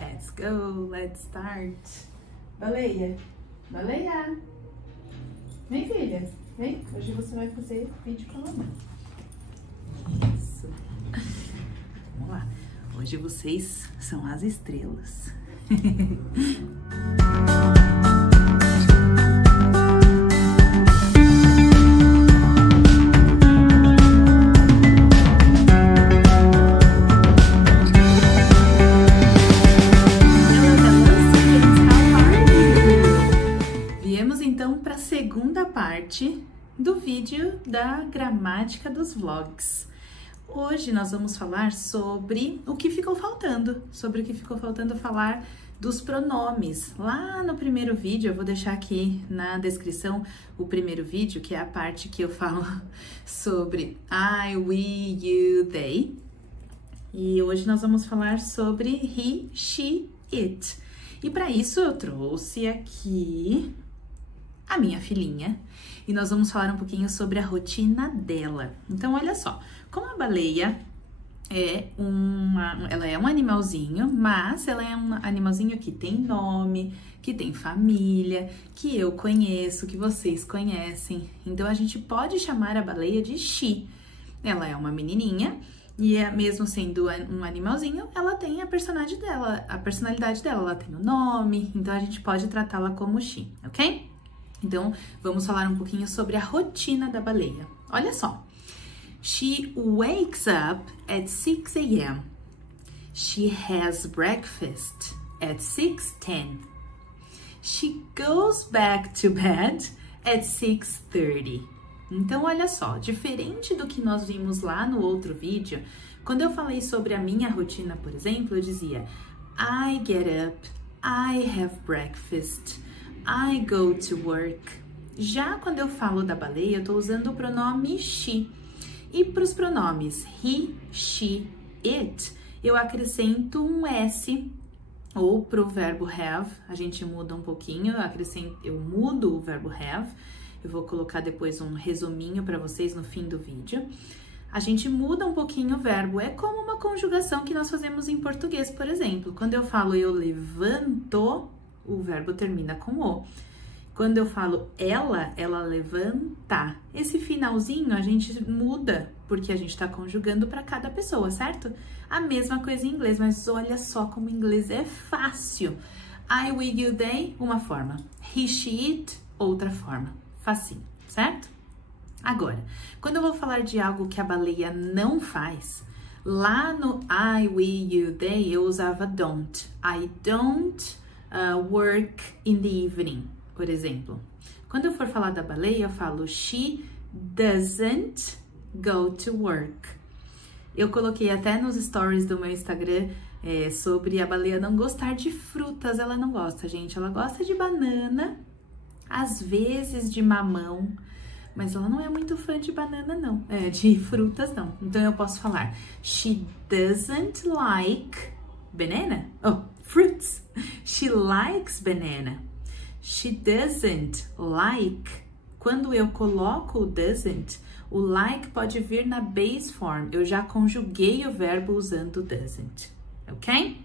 Let's go, let's start. Baleia, baleia. Vem, filha, vem. Hoje você vai fazer vídeo com a mamãe. Isso. Vamos lá. Hoje vocês são as estrelas. Parte do vídeo da gramática dos vlogs. Hoje nós vamos falar sobre o que ficou faltando, falar dos pronomes. Lá no primeiro vídeo, eu vou deixar aqui na descrição o primeiro vídeo, que é a parte que eu falo sobre I, we, you, they. E hoje nós vamos falar sobre he, she, it. E para isso eu trouxe aqui a minha filhinha, e nós vamos falar um pouquinho sobre a rotina dela. Então, olha só, como a baleia ela é um animalzinho, mas ela é um animalzinho que tem nome, que tem família, que eu conheço, que vocês conhecem. Então, a gente pode chamar a baleia de she. Ela é uma menininha, e mesmo sendo um animalzinho, ela tem a personalidade dela, ela tem o nome, então a gente pode tratá-la como she, ok? Então, vamos falar um pouquinho sobre a rotina da baleia. Olha só. She wakes up at 6 a.m. She has breakfast at 6:10. She goes back to bed at 6:30. Então, olha só, diferente do que nós vimos lá no outro vídeo, quando eu falei sobre a minha rotina, por exemplo, eu dizia I get up, I have breakfast, I go to work. Já quando eu falo da baleia, eu tô usando o pronome she. E para os pronomes he, she, it, eu acrescento um S, ou pro verbo have, a gente muda um pouquinho, eu mudo o verbo have. Eu vou colocar depois um resuminho para vocês no fim do vídeo. A gente muda um pouquinho o verbo, é como uma conjugação que nós fazemos em português, por exemplo. Quando eu falo eu levanto, o verbo termina com o. Quando eu falo ela levanta. Esse finalzinho a gente muda, porque a gente tá conjugando para cada pessoa, certo? A mesma coisa em inglês, mas olha só como em inglês é fácil. I, we, you, they, uma forma. He, she, it, outra forma. Facinho, certo? Agora, quando eu vou falar de algo que a baleia não faz, lá no I, we, you, they, eu usava don't. I don't work in the evening, por exemplo. Quando eu for falar da baleia, eu falo she doesn't go to work. Eu coloquei até nos stories do meu Instagram sobre a baleia não gostar de frutas. Ela não gosta, gente. Ela gosta de banana, às vezes de mamão, mas ela não é muito fã de banana, não. De frutas, não. Então, eu posso falar she doesn't like banana. Oh, fruits. She likes banana. She doesn't like. Quando eu coloco o doesn't, o like pode vir na base form. Eu já conjuguei o verbo usando doesn't, ok?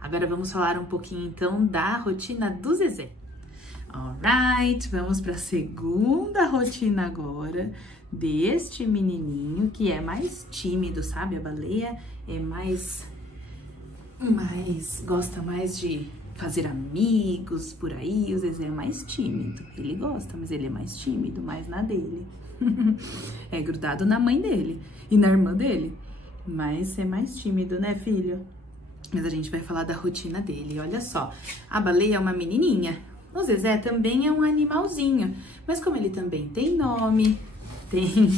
Agora vamos falar um pouquinho então da rotina do Zezé. Alright, vamos para a segunda rotina agora deste menininho que é mais tímido, sabe? A baleia é gosta mais de fazer amigos por aí. O Zezé é mais tímido. Ele gosta, mas ele é mais tímido, mais na dele. É grudado na mãe dele e na irmã dele, mas é mais tímido, né, filho? Mas a gente vai falar da rotina dele. Olha só, a baleia é uma menininha. O Zezé também é um animalzinho, mas como ele também tem nome, tem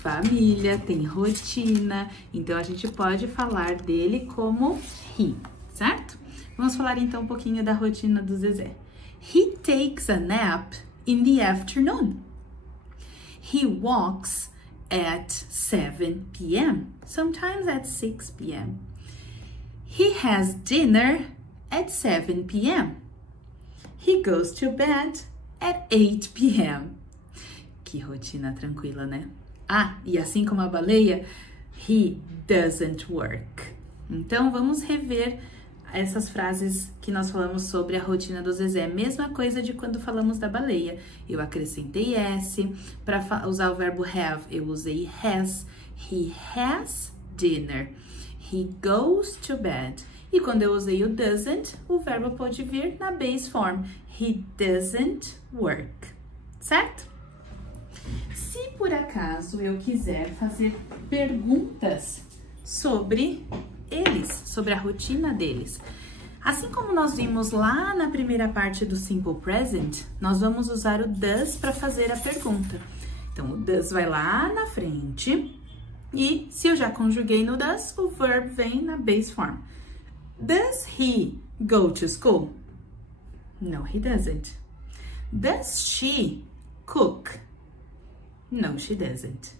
família, tem rotina, então a gente pode falar dele como he, certo? Vamos falar então um pouquinho da rotina do Zezé. He takes a nap in the afternoon. He walks at 7 p.m., sometimes at 6 p.m. He has dinner at 7 p.m. He goes to bed at 8 p.m. Que rotina tranquila, né? Ah, e assim como a baleia, he doesn't work. Então, vamos rever essas frases que nós falamos sobre a rotina do Zezé. Mesma coisa de quando falamos da baleia. Eu acrescentei S. Para usar o verbo have, eu usei has. He has dinner. He goes to bed. E quando eu usei o doesn't, o verbo pode vir na base form. He doesn't work. Certo? Se por acaso eu quiser fazer perguntas sobre eles, sobre a rotina deles, assim como nós vimos lá na primeira parte do Simple Present, nós vamos usar o does para fazer a pergunta. Então, o does vai lá na frente e se eu já conjuguei no does, o verb vem na base form. Does he go to school? No, he doesn't. Does she cook? No, she doesn't.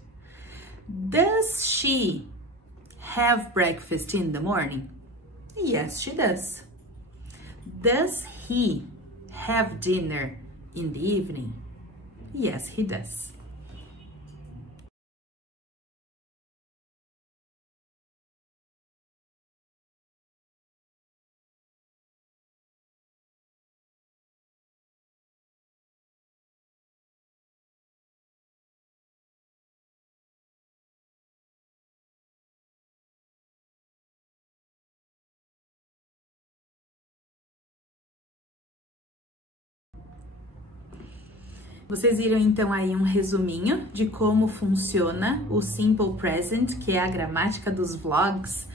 Does she have breakfast in the morning? Yes, she does. Does he have dinner in the evening? Yes, he does. Vocês viram então aí um resuminho de como funciona o Simple Present, que é a gramática dos vlogs,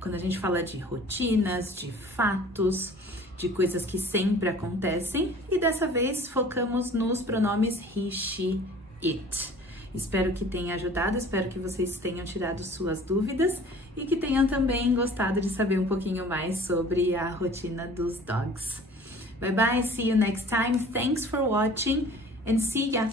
quando a gente fala de rotinas, de fatos, de coisas que sempre acontecem, e dessa vez focamos nos pronomes he, she, it. Espero que tenha ajudado, espero que vocês tenham tirado suas dúvidas e que tenham também gostado de saber um pouquinho mais sobre a rotina dos dogs. Bye bye, see you next time, thanks for watching and see ya!